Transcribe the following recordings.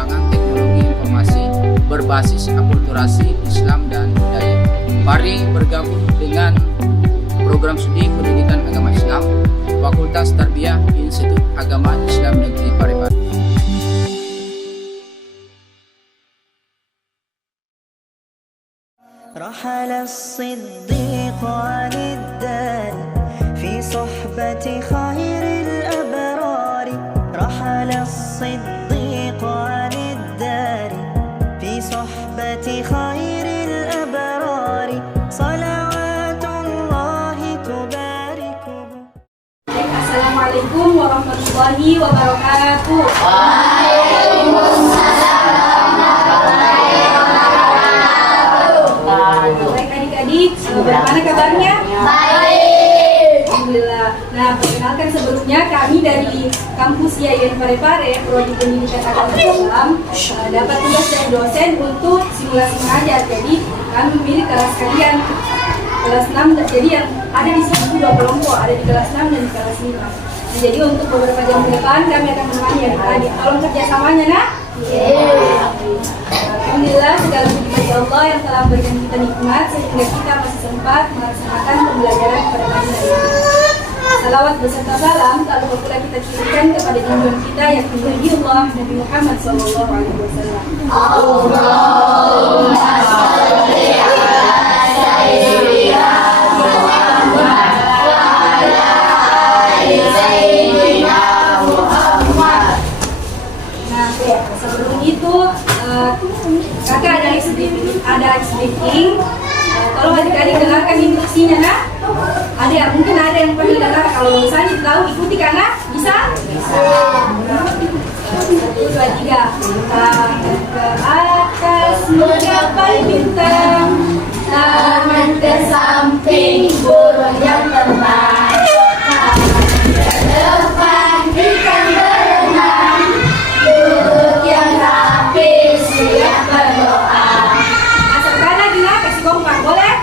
pengembangan teknologi informasi berbasis akulturasi Islam dan budaya. Mari bergabung dengan program studi pendidikan agama Islam Fakultas Tarbiyah Institut Agama Islam Negeri Parepare. رحل الصديق عن الدار في صحبة خير الأبرار رحل الصديق عن الدار في صحبة خير الأبرار صلوات الله تباركه. Assalamualaikum warahmatullahi wabarakatuh. Baik adik-adik, bagaimana kabarnya? Baik. Alhamdulillah. Nah, perkenalkan sebelumnya kami dari kampus IAIN Parepare, Prodi Pendidikan Agama Islam, dapat tugas dari dosen untuk simulasi mengajar. Jadi kami memilih kelas kalian kelas 6, jadi yang ada di sini dua kelompok, ada di kelas 6 dan di kelas 5. Nah, jadi untuk beberapa jam ke depan kami akan menemani adik-adik. Tolong kerjasamanya, nak. Alhamdulillah, segala puji bagi Allah yang telah memberikan kita nikmat sehingga kita masih sempat melaksanakan pembelajaran pada pagi hari ini. Salawat beserta salam tak lupa pula kita kirimkan kepada junjungan kita yang Nabiullah Nabi Muhammad SAW. Allahumma sholli ala sayyidina Muhammad wa ala ali sayyidina Muhammad. Nah, sebelum itu kakak ada ice breaking. Tolong adik-adik dengarkan instruksinya, nak. Ada mungkin ada yang pernah dengar, kalau misalnya tahu ikuti karena bisa. 1, 2, 3. Tangan ke atas menggapai bintang, Tangan ke samping burung yang terbang, tangan ke depan ikan berenang, duduk yang rapi siap berdoa. asal kanan Dina, kasih kompak, boleh?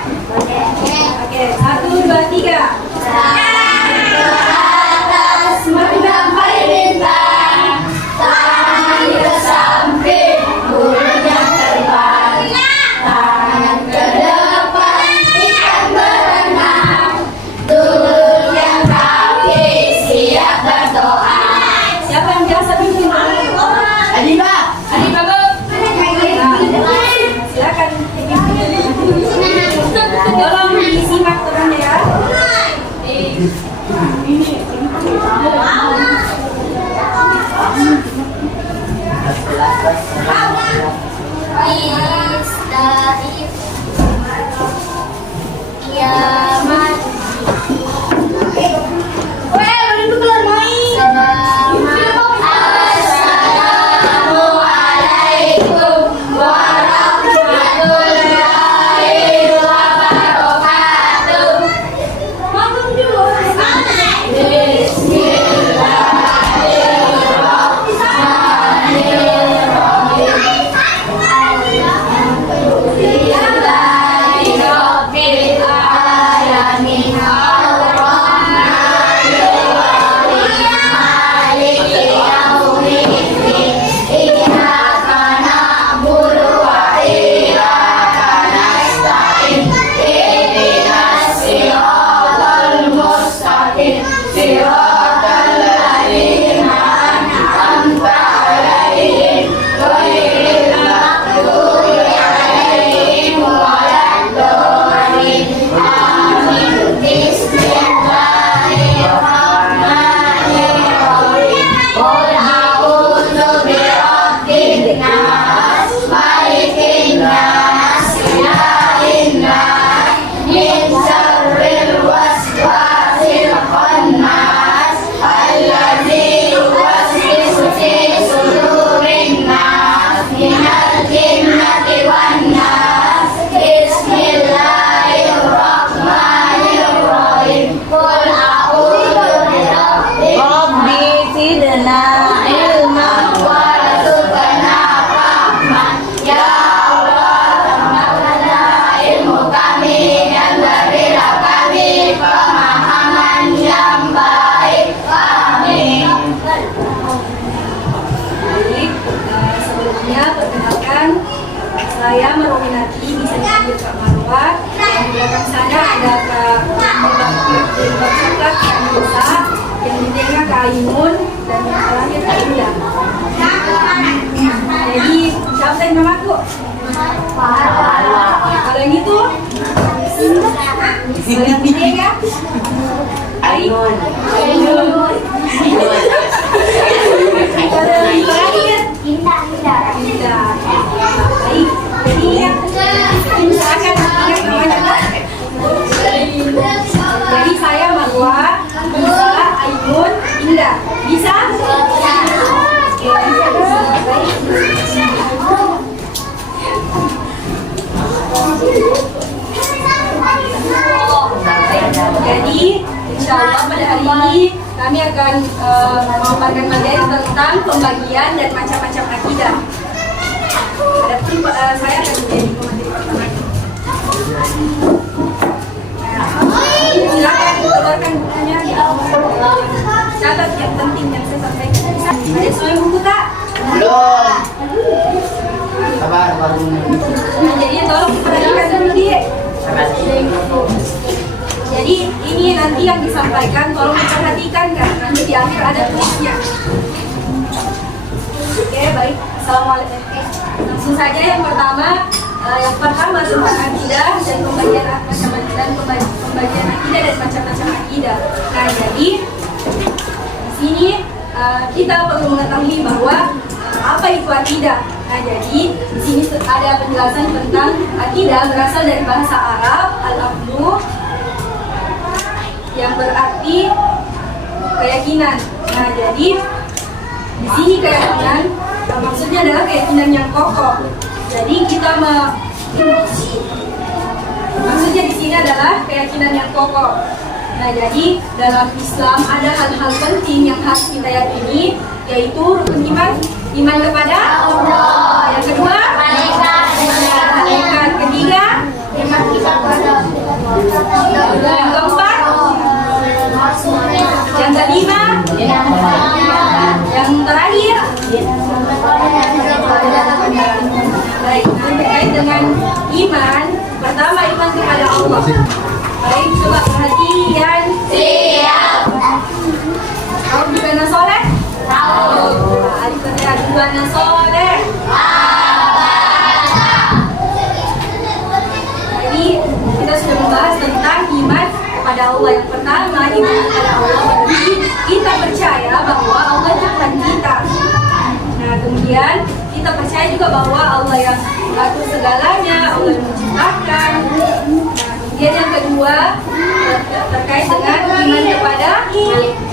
Oke, 1, 2, 3. Tangan ke atas menggapai bintang, tangan ke samping burung yang terbang, tangan ke depan ikan berenang, duduk yang rapi siap berdoa. Siapa yang biasa pimpin? Adiba. Adik bagus. Silakan. Tolong disimak turunnya ya. Kiamat. Assalamualaikum saya Merominati, bisa dipanggil Kak Marwa. Yang di belakang sana ada Kak Coklat, Kak Nisa, yang di tengah Kak Aimun, dan yang terakhir Kak Indah. Jadi siapa yang namaku? Kalau yang itu? Kalau yang di tengah? Aimun. Kalau yang terakhir? Indah. Baik. Jadi yang silakan ingat namanya Pak. Jadi saya Marwa, Nisa, Aimun, Indah. Bisa? Oke. Baik. Jadi insya Allah pada hari ini kami akan memaparkan materi tentang pembagian dan macam-macam akidah. Adapun saya akan menjadi pemateri pertama. Silakan keluarkan bukunya. Catat yang penting yang saya sampaikan. Ada semua buku tak? Belum. Sabar, baru. Nah, jadi tolong diperhatikan dulu dia. Jadi ini nanti yang disampaikan tolong diperhatikan kan, nanti di akhir ada tulisnya. Oke, baik. Assalamualaikum. Langsung saja yang pertama tentang akidah dan pembagian akidah dan macam-macam akidah. Nah, jadi di sini kita perlu mengetahui bahwa apa itu akidah. Nah, jadi di sini ada penjelasan tentang akidah berasal dari bahasa Arab al-aqdu yang berarti keyakinan. Nah, jadi di sini keyakinan maksudnya adalah keyakinan yang kokoh. Jadi maksudnya di sini adalah keyakinan yang kokoh. Nah, jadi dalam Islam ada hal-hal penting yang harus kita yakini, yaitu rukun iman kepada Allah. Yang kedua, malaikat. Ketiga, iman kepada yang keempat, yang kelima, yang terakhir. Baik, terkait dengan iman, pertama iman kepada Allah. Baik, coba perhatian. Siap. Tahu gimana soleh? Tahu. Alif Fatihah gimana soleh? Jadi kita sudah membahas tentang iman kepada Allah. Yang pertama, iman kepada Allah berarti kita percaya bahwa Allah itu Tuhan kita. Nah, kemudian kita percaya juga bahwa Allah yang mengatur segalanya, Allah yang menciptakan. Kemudian yang kedua terkait dengan iman kepada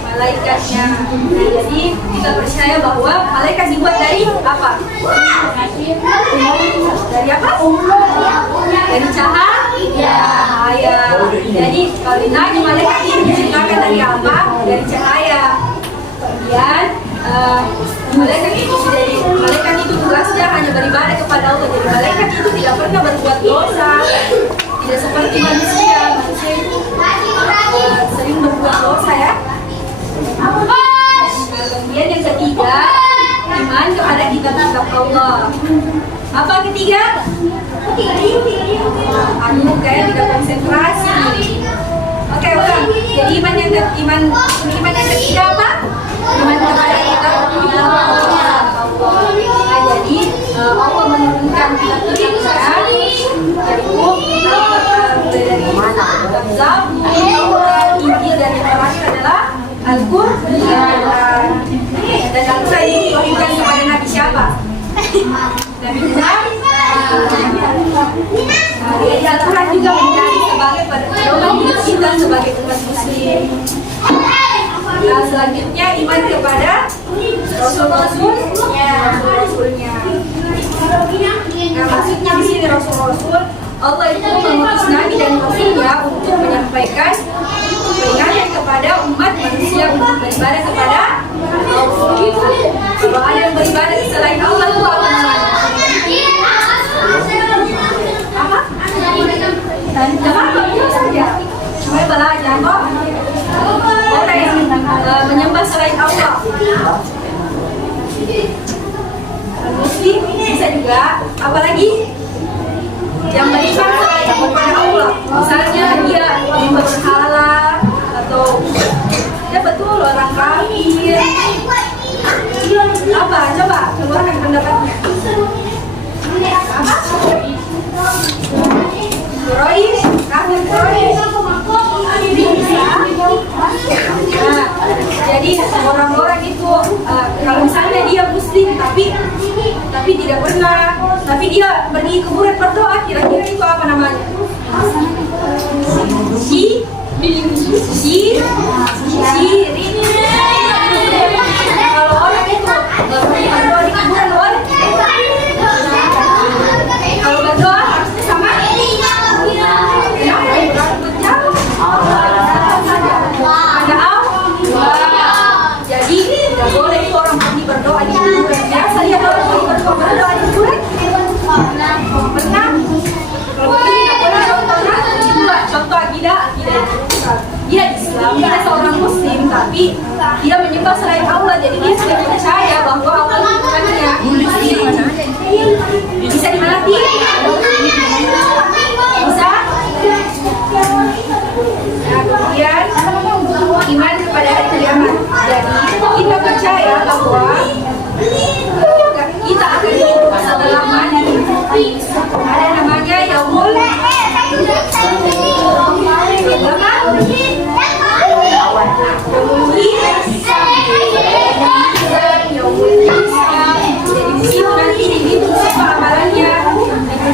malaikatnya. Nah, jadi kita percaya bahwa malaikat dibuat dari apa? Dari apa? Dari cahaya. Jadi kalau ditanya malaikat ini diciptakan dari apa? Dari cahaya. Kemudian malaikat itu tugasnya hanya beribadah kepada Allah. Jadi malaikat itu tidak pernah berbuat dosa. Tidak seperti manusia itu sering berbuat dosa ya. Kemudian yang ketiga, iman kepada kitab-kitab Allah. Apa ketiga? Aduh, kayak tidak konsentrasi. Oke, ulang. Jadi iman yang ketiga apa? Iman kepada kitab-kitab Allah. Nah, jadi Allah menurunkan kitab-kitabnya, yaitu dari Zabur, Taurat, Injil, dan yang terakhir adalah Al-Qur'an. Dan Al-Qur'an ini diturunkan kepada Nabi siapa? Nabi Muhammad. Jadi Al-Qur'an juga menjadi sebagai pedoman hidup kita sebagai umat Muslim. Nah, selanjutnya iman kepada Rasul-Rasulnya. Nah, maksudnya di sini Rasul-Rasul, Allah itu mengutus Nabi dan Rasulnya untuk menyampaikan peringatan kepada umat manusia untuk beribadah kepada Allah. Kalau ada yang beribadah selain Allah itu apa namanya? Apa? Jangan bilang saja. Cuma belajar kok. Orang yang menyembah selain Allah. Muslim bisa juga. Apalagi yang beriman selain kepada Allah. Misalnya dia menyembah berhala atau ya betul orang kafir. Apa? Coba keluarkan pendapatnya. Quraisy, kafir Quraisy. Nah, jadi orang-orang itu kalau misalnya dia muslim tapi tidak pernah, tapi dia pergi ke kuburan berdoa, kira-kira itu apa namanya? Syirik. Kalau orang itu pergi berdoa di kuburan boleh? Kalau berdoa harusnya sama. Jadi tidak boleh itu orang pergi berdoa di kuburan. Biasa dia orang pergi berdoa di kuburan. Pernah? Kalau begini tidak boleh contohnya. Itulah contoh akidah itu. Dia Islam, dia seorang Muslim, tapi dia menyembah selain Allah. Jadi dia sudah percaya bahwa Allah itu Tuhannya. Bisa dimengerti? Bisa? Nah, kemudian iman kepada hari kiamat. Jadi kita percaya bahwa kita akan hidup setelah mati. Ada namanya yaumul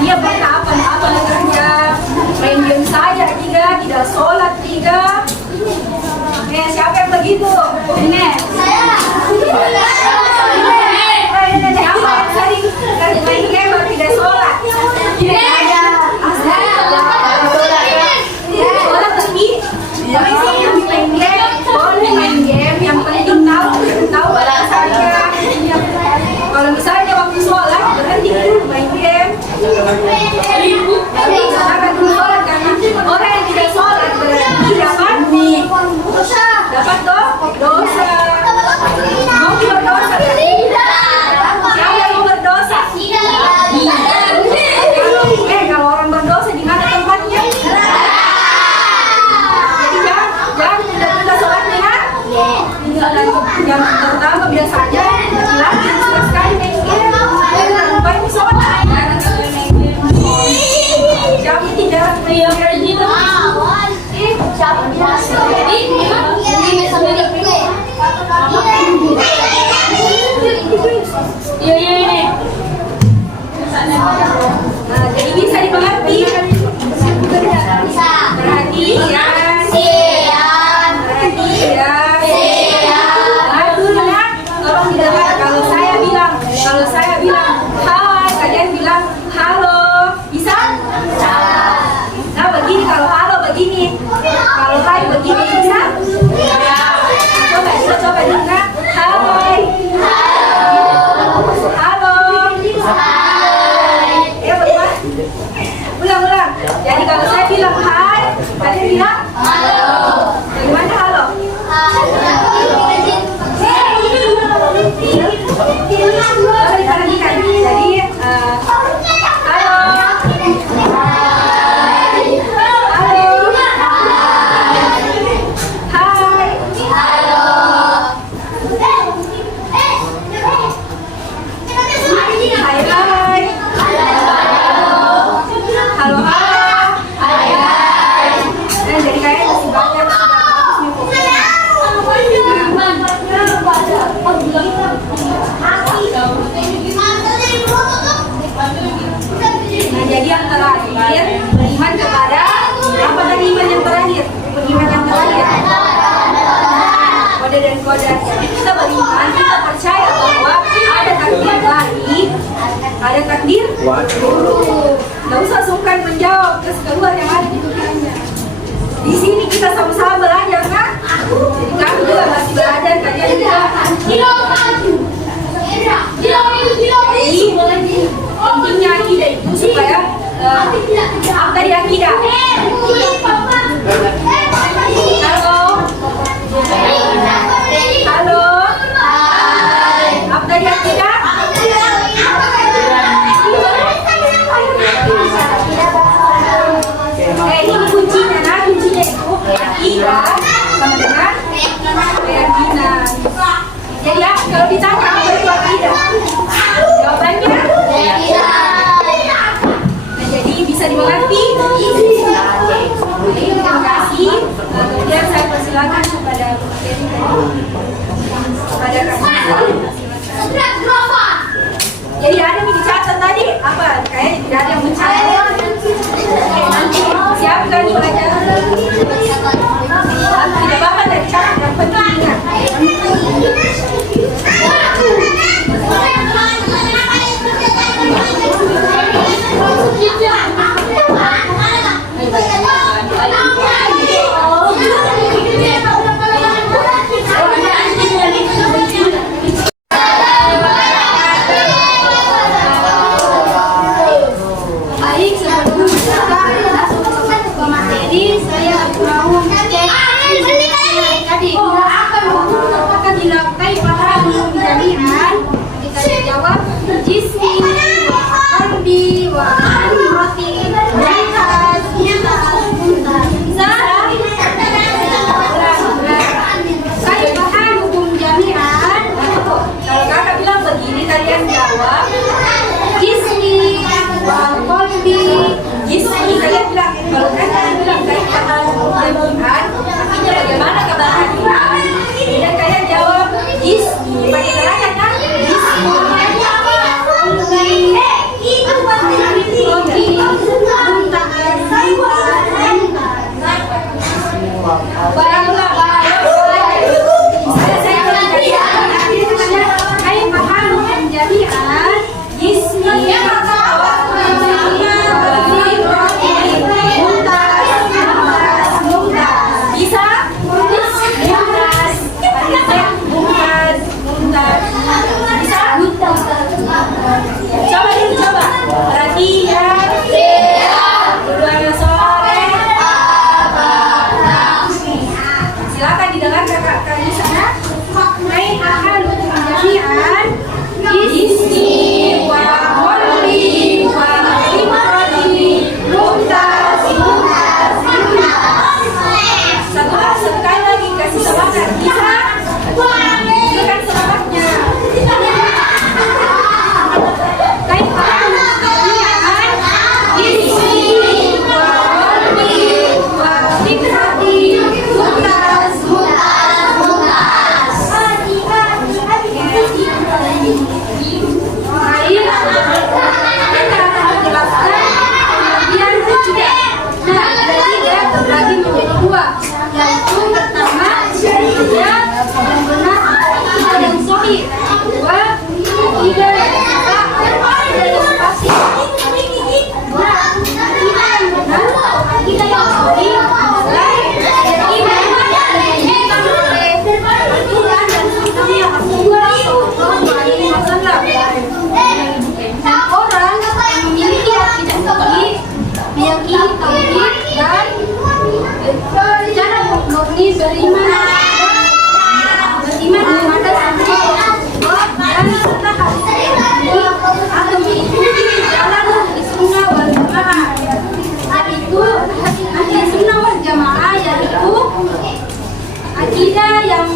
dia apa negerinya, main game saja tidak sholat tiga. Siapa yang begitu? Ini siapa yang sering main game tidak sholat? Sholat tapi main game yang penting tahu balasannya. Kalau misalnya waktu sholat berhenti dulu main game. Jangan dulu sholat karena orang yang tidak sholat berarti dapat dosa. Mau berdosa kan? Siapa yang mau berdosa? Kalau orang berdosa di mana tempatnya? Jadi jangan tunda-tunda sholatnya kan? Yang pertama biasanya dilatih sekali main game. Lupa ini sholat. Siapa tidak jadi bisa dimengerti. Kalau saya bilang hai, kalian bilang halo, bisa? Nah begini, kalau halo begini, kalau hai begini bisa? Coba dengar hai, halo, ya betul. Ulang. Jadi kalau saya bilang hai, kalian bilang halo. Bagaimana halo? Coba diperhatikan. Jadi halo. Nah, jadi yang terakhir beriman kepada apa tadi iman yang terakhir? Beriman yang terakhir. Kode dan kodar. Jadi kita beriman, kita percaya bahwa ada takdir baik, ada takdir buruk. Nggak usah sungkan menjawab, terus keluar yang ada di pikirannya. Di sini kita sama-sama belajar kan? Jadi kami juga masih belajar, kalian juga. Jadi pentingnya akidah itu supaya apa dari akidah? Halo. Apa dari akidah? ya kami. Jadi ada yang dicatat tadi apa? Kayaknya tidak ada yang mencatat. Oke, nanti siapkan pelajaran. Tidak apa-apa dari catat, yang penting ingat. Baik, sebelum kita masuk ke materi, saya mau cek tadi apakah dilakukan paham jami'an. Kita jawab jismi wa qalbi wa roti jahaz bisa saya paham hukum jami'an. Kalau kakak bilang begini, kalian jawab jismi wa qalbi. Jismi kalian bilang, kalau kalian bilang saya paham hukum jami'an, artinya bagaimana kebahagiaan. Dan kalian jawab jismi, pakai gerakan kan? Coba. Perhatian. Berdua sore. Silakan didengar kakak di sana. Hai ahal jami'an. Ismi wa qalbi wa fikrati mumtaz. Satu kali lagi kasih semangat. Bisa? Berikan semangatnya. Akidah yang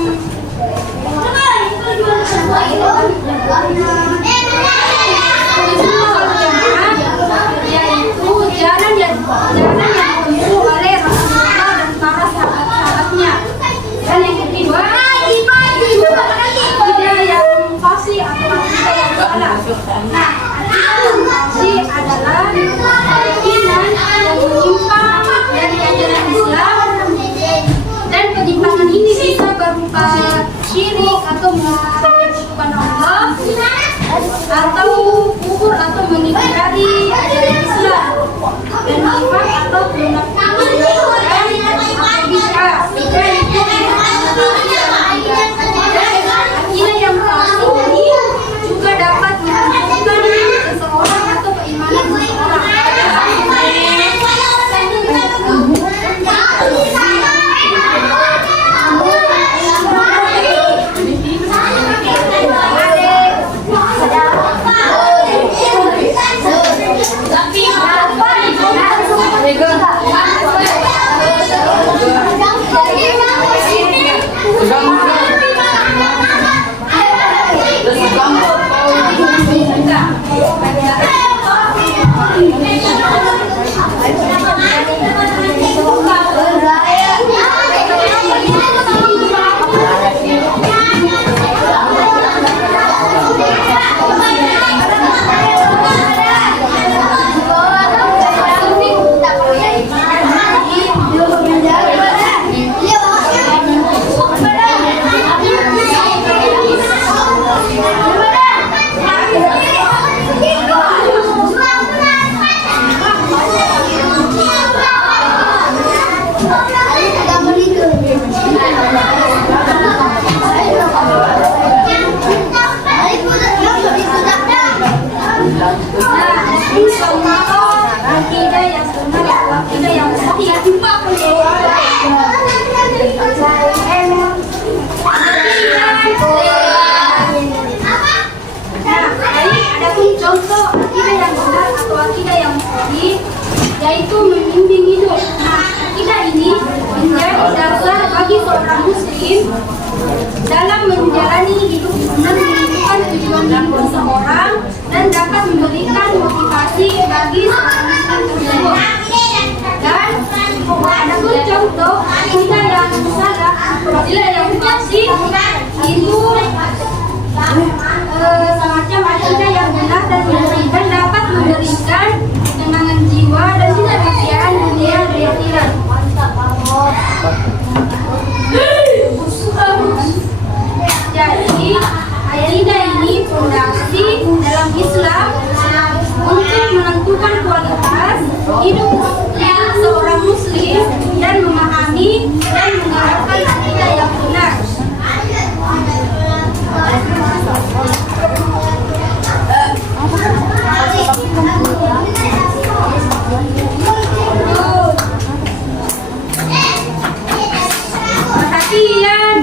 yaitu jalan yang ditempuh oleh Rasulullah dan para sahabat-sahabatnya. Dan yang kedua, akidah yang fasih atau akidah yang salah. Nah, akidah yang fasih adalah keyakinan yang menyimpang dari ajaran Islam. Dan penyimpangan ini bisa berupa syirik atau menyekutukan Allah, atau kufur atau mengingkari ajaran Islam, dan nifaq atau munafik atau bid'ah. Akidah yang palsu ini juga dapat menunjukkan seseorang atau keimanan seseorang. Ada contoh akidah yang benar atau akidah yang sahih. Ada pun contoh akidah yang benar atau akidah yang sahih, yaitu membimbing hidup. Nah, akidah ini menjadi dasar bagi seorang muslim dalam menjalani hidup dan menentukan tujuan hidup seseorang dan dapat memberikan motivasi bagi seorang muslim tersebut. Dan ada pun contoh akidah yang salah, akidah yang fasik itu semacam akidah yang benar dan dapat memberikan ketenangan jiwa dan kebahagiaan dunia di akhirat. Jadi akidah ini fondasi dalam Islam untuk menentukan kualitas hidup seorang muslim dan memahami dan menerapkan akidah yang benar. Perhatian.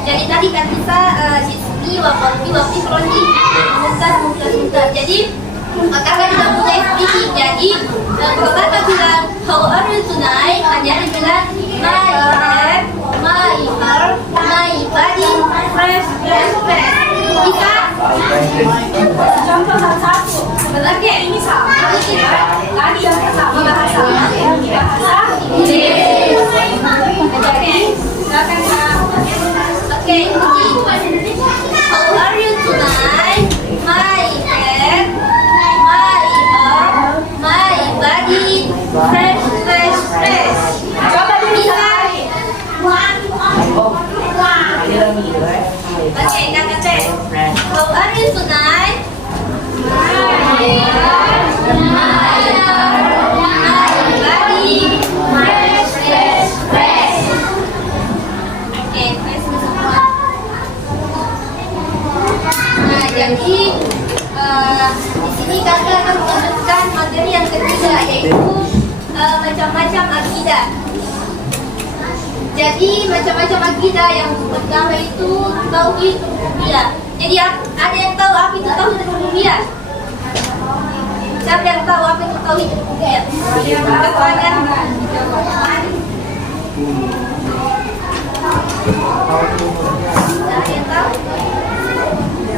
Jadi tadi kan kita jismi wa qalbi wa fikrati muka. Jadi kakak juga punya ekspresi. Jadi kalau kakak bilang how are you tonight, Anjali bilang my heart, my body, fresh. Bisa? Contoh satu-satu. Oke, Ini sama. Tadi yang pertama bahasa Inggris. Jadi silakan Kak. Oke, how are you tonight? My head, my heart, my body, fresh. Coba Bisa? diulang. Oke, kakak teh. How are you tonight? My heart, my body, fresh. Oke, fresh semua. Nah, jadi di sini kakak akan melanjutkan materi yang ketiga, yaitu macam-macam akidah. Jadi macam-macam akidah yang pertama itu tauhid rububiyah. Jadi ada yang tahu apa itu tauhid rububiyah? Siapa yang tahu apa itu tauhid rububiyah? Ada yang tahu?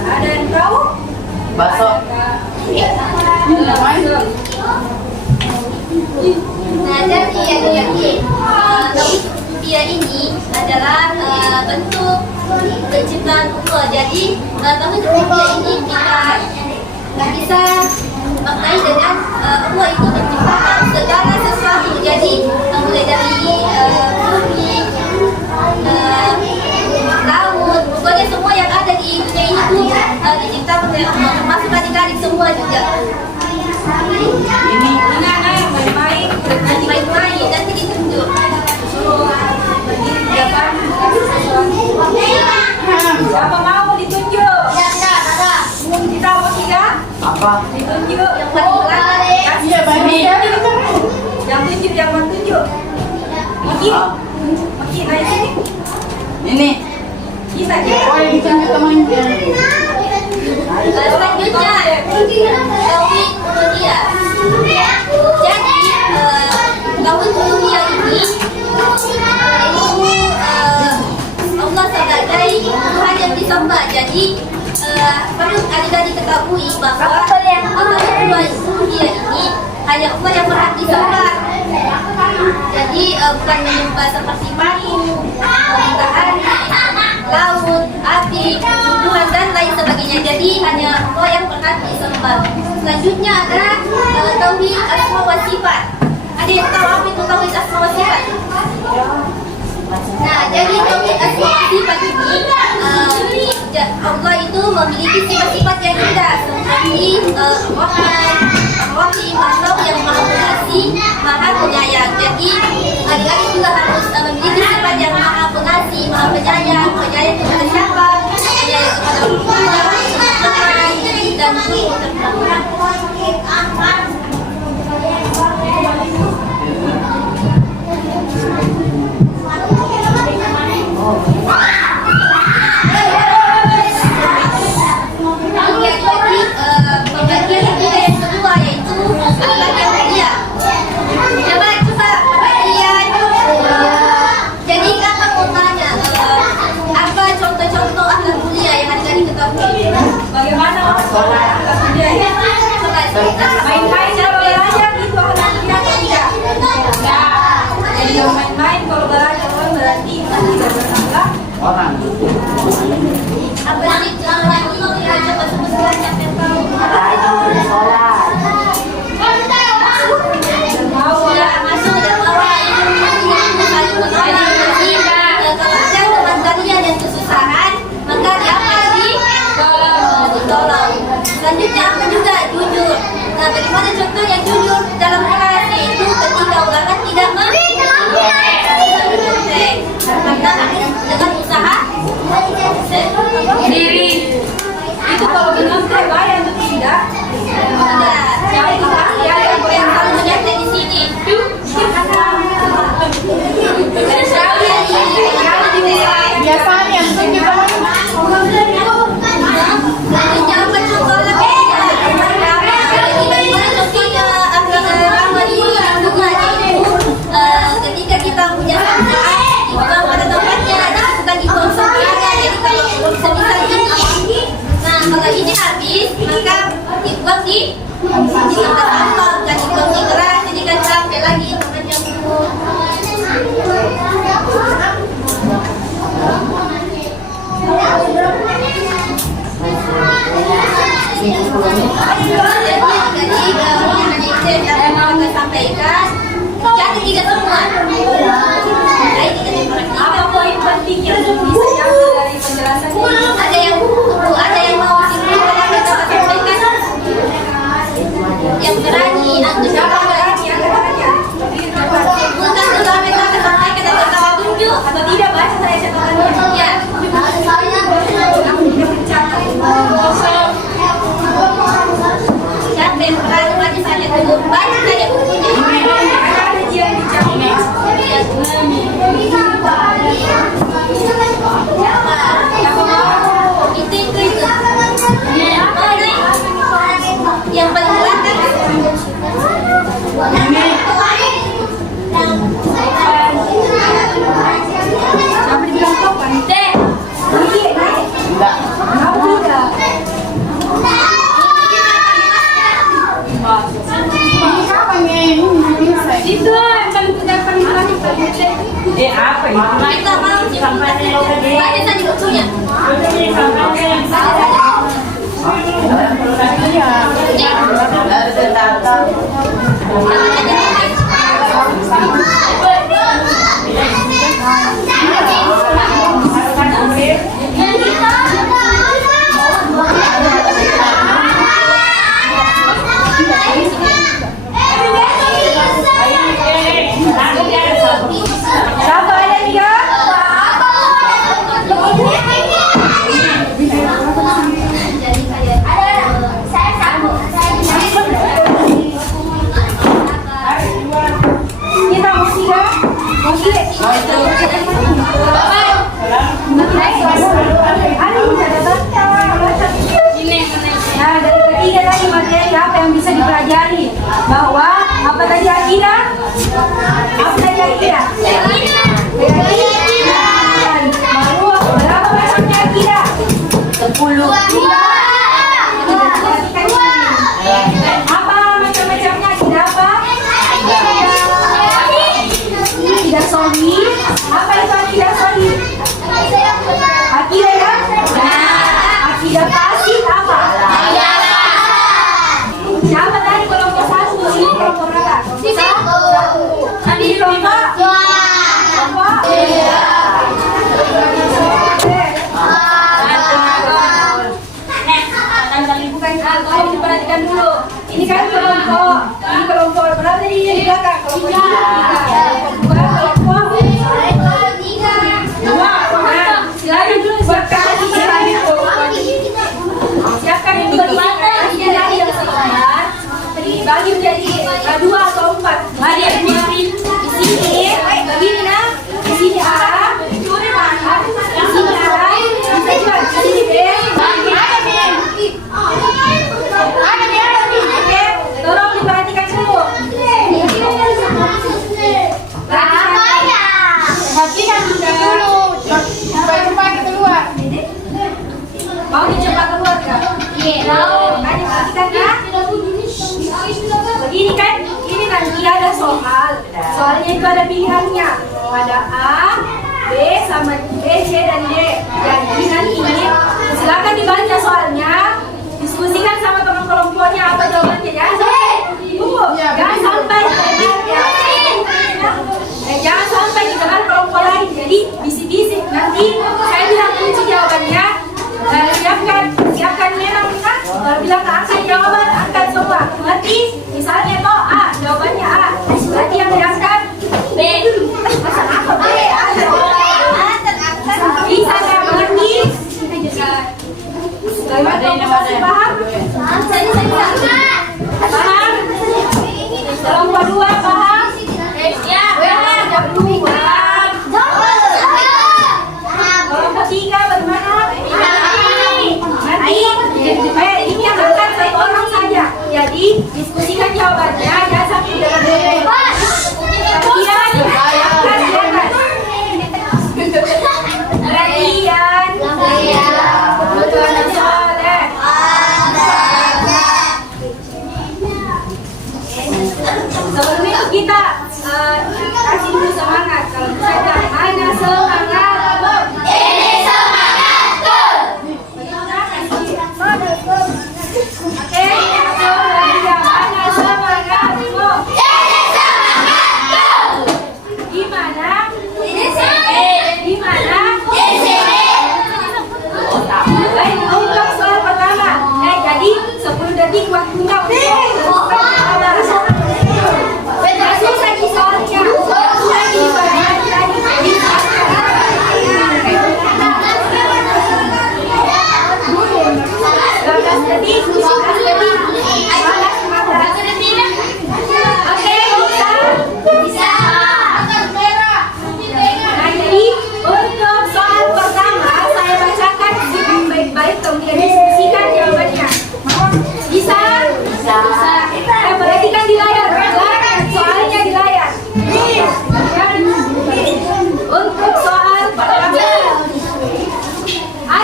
Ada yang tahu? Bakso. Nah, jadi tauhid rububiyah ini adalah bentuk penciptaan Allah. Jadi tauhid rububiyah ini kita bisa maknai dengan Allah itu menciptakan segala sesuatu. Jadi mulai dari bumi, laut, pokoknya semua yang ada di dunia ini tuh diciptakan oleh Allah, termasuk adik-adik semua juga. Ini anak yang main-main. Main-main nanti ditunjuk. Siapa mau ditunjuk? Kita mau tiga? Apa? Ditunjuk. Yang laki-laki. Iya, yang tunjuk, yang mau tunjuk. Iki, naik sini. Ini. Kita aja. Oh, yang ditunjuk temannya. Selanjutnya tauhid uluhiyah. Jadi tauhid uluhiyah ini Allah sebagai Tuhan yang disembah. Jadi perlu adik-adik ketahui bahwa tauhid uluhiyah ini hanya Allah yang berhak disembah. Jadi bukan menyembah seperti patung, matahari, laut, api, tumbuhan dan lain sebagainya. Jadi hanya Allah yang berhak disembah. Selanjutnya ada tauhid asma wa sifat. Ada yang tahu apa itu tauhid asma wa sifat? Nah, jadi tauhid asma wa sifat ini Allah itu memiliki sifat-sifat yang indah seperti Rahman, Rahim, atau yang Maha Pengasih, Maha Penyayang. Jadi adik-adik juga harus memiliki sifat yang Maha Pengasih, Maha Penyayang kepada siapa? Penyayang kepada orang tua, Itu kalau minum teh bayar atau tidak? Ada. Yang tahu menyertai di sini. Biasanya itu kita Jangan contoh lagi. Contohnya ramah di lingkungan itu ketika kita punya sampah dibuang pada tempatnya, bukan dikonsumsi aja. Jadi kalau semisal ini, nah kalau ini habis maka dibuang di tempat sampah, bukan dibuang di keran. Jadi kan capek lagi namanya. Jadi yang mau saya sampaikan, jadi tidak semua. Apa poin penting yang bisa diambil dari penjelasan ini? Ada yang mau kita sampaikan, yang berani, Siapa berani yang katanya? bukan kalau mereka sampaikan dan kita tunjuk. Atau tidak baca saya catatannya? Ya, Aku tidak mencatat. siapa yang berani baca saja dulu, baca saja bukunya. Karena ada dia yang dicatat. Yang paling berat kan? Siapa dibilang topan? Deh, enggak. Kenapa tidak? Apa nih? Itu yang paling berani paling gede. Apa itu? kita mau baca saja bukunya. Siapa ada tiga? Kita mau tiga? Mau tiga? Nah, dari ketiga tadi materi apa yang bisa dipelajari? Bahwa apa tadi akidah? Apa tadi akidah? Keyakinan. Bahwa berapa macamnya akidah? 10. Apa macam-macamnya akidah apa? Akidah sholih. Apa itu akidah sholih? Akidah ya? Akidah pasif apa? Siapa tadi kelompok satu? Ini kelompok berapa? Satu. Tadi kelompok? Kelompok? Tolong diperhatikan dulu. Ini kan kelompok. Ini kelompok berapa tadi yang di belakang? Kelompok dua, kelompok dua. Nah, silakan dulu siapkan lagi siapkan yang bagi yang sebentar. Dibagi menjadi 2 atau 4. Mari ada di sini. Begini nah. Di sini A. Di sini A. Bisa juga di sini B. Oke, tolong diperhatikan dulu. Mau dicoba keluar kan? Perhatikan ya. Begini kan, ini nanti ada soal. Soalnya itu ada pilihannya. Ada A, B, sama B, C, dan D. Jadi nanti ini silakan dibaca soalnya. Diskusikan sama teman kelompoknya apa jawabannya ya. Tunggu, jangan sampai jangan sampai di depan kelompok lain. Jadi bisik-bisik. Nanti saya bilang kunci jawabannya. Siapkan memang kan. Kalau bilang angkat jawaban, angkat semua. Berarti misalnya toh A, jawabannya A. Berarti yang diangkat B. Masa apa B? Bisa nggak mengerti?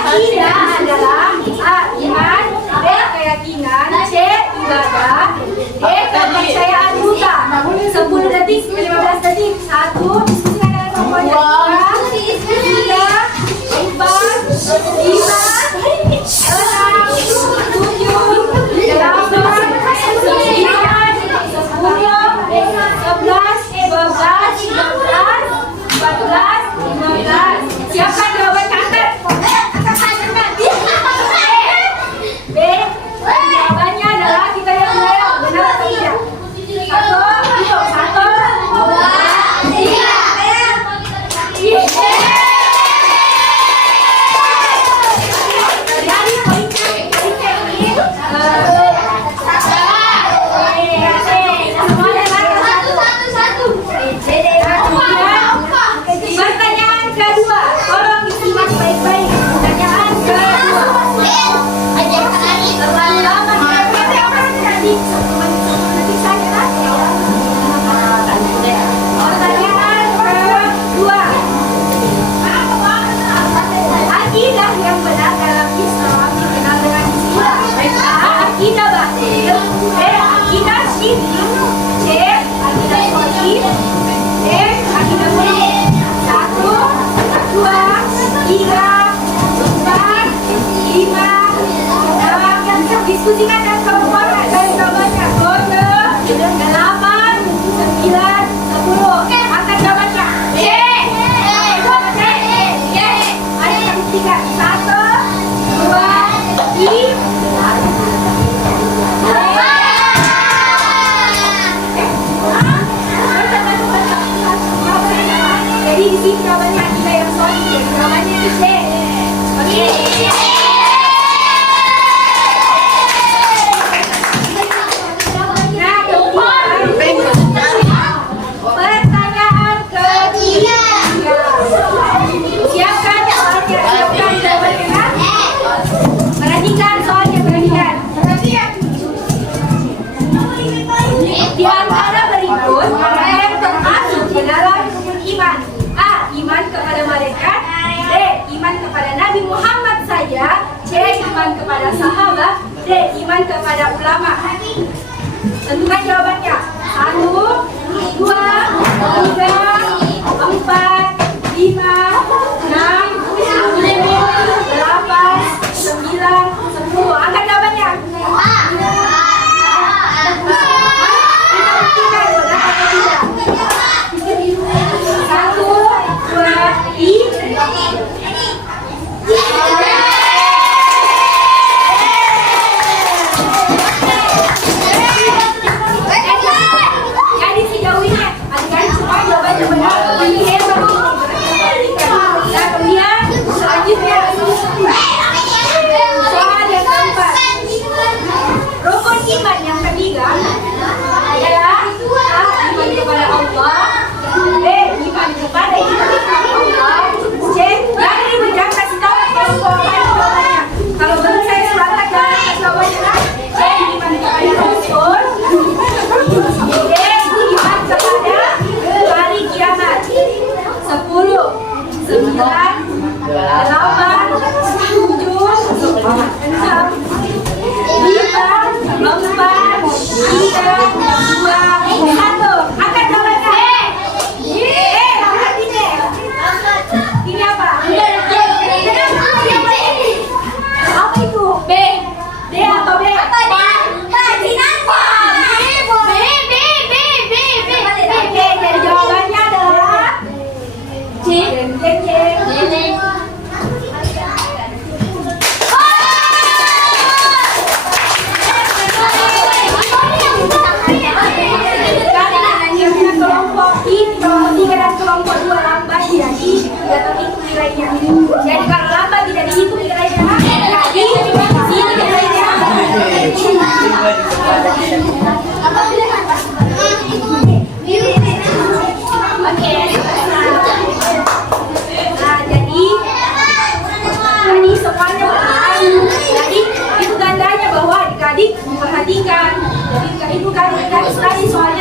Akidah adalah A. Iman, B. Keyakinan, C. Ibadah, D. Kepercayaan buta. 10 detik, 15 detik. 1. Diskusikan dengan kelompoknya. 2, 3, 4, 5, 6, 7, 8, 9, 10, 11, 12, 13, 14, 15. Siapkan jawaban angkat. B. Jawabannya adalah kita lihat dulu ya, benar atau tidak? 1, 2, 3. Dari poinnya ini pertanyaan kedua, tolong disimak baik-baik. Pertanyaan kedua. Pertanyaan kedua. Akidah yang benar dalam Islam dikenal dengan istilah A. Akidah batin, B. Akidah syirik, C. Akidah tauhid, D. Akidah mulia. 1, 2, 3, 4, 5, 6. Diskusikan dan kelompoknya dari jawabannya. Kode 8, 9, 10. Angkat jawabannya. C. Ada yang ketiga. 1, 2, 3. Jadi di sini jawabannya kita yang solid. Jawabannya di C. Oke. Nah, kemudian pertanyaan ketiga. Siapkan soalnya, siapkan jawabannya. Perhatikan soalnya, perhatikan. Di antara berikut mana yang termasuk ke dalam rukun iman? A. Iman kepada malaikat, B. Iman kepada Nabi Muhammad saja, C. Iman kepada sahabat, D. Iman kepada ulama. Tentukan jawabannya. 1, 2, 3, 4, 5, 6, 7, 8, 9, 10. Angkat jawabannya. Satu, dua, tiga. Jadi sejauh ini adik-adik semua jawabannya benar. Ini hebat. Nah, kemudian selanjutnya soal yang keempat. Rukun iman yang ketiga adalah A. Iman kepada Allah, B. Iman kepada Allah, C. Jangan dibaca, kasih tahu jawabannya. Kalau belum saya silakan jangan kasih jawabannya kan? C. Iman kepada Rasul, D. Iman kepada hari kiamat. 10, 9, 8, 7, 6, 5, 4, 3, 2, 1. Angkat jawabannya. Angkat ini. Ini apa? Apa itu? B. D atau B? Oke, jadi jawabannya adalah C. Kelompok tiga dan kelompok 2 lambat jadi tidak terhitung nilainya. Jadi kalau lambat tidak dihitung nilainya, jadi ini nilainya. Oke. Nah, jadi tadi semuanya benar. Jadi itu tandanya bahwa adik-adik memperhatikan. Jadi itu kan tadi soalnya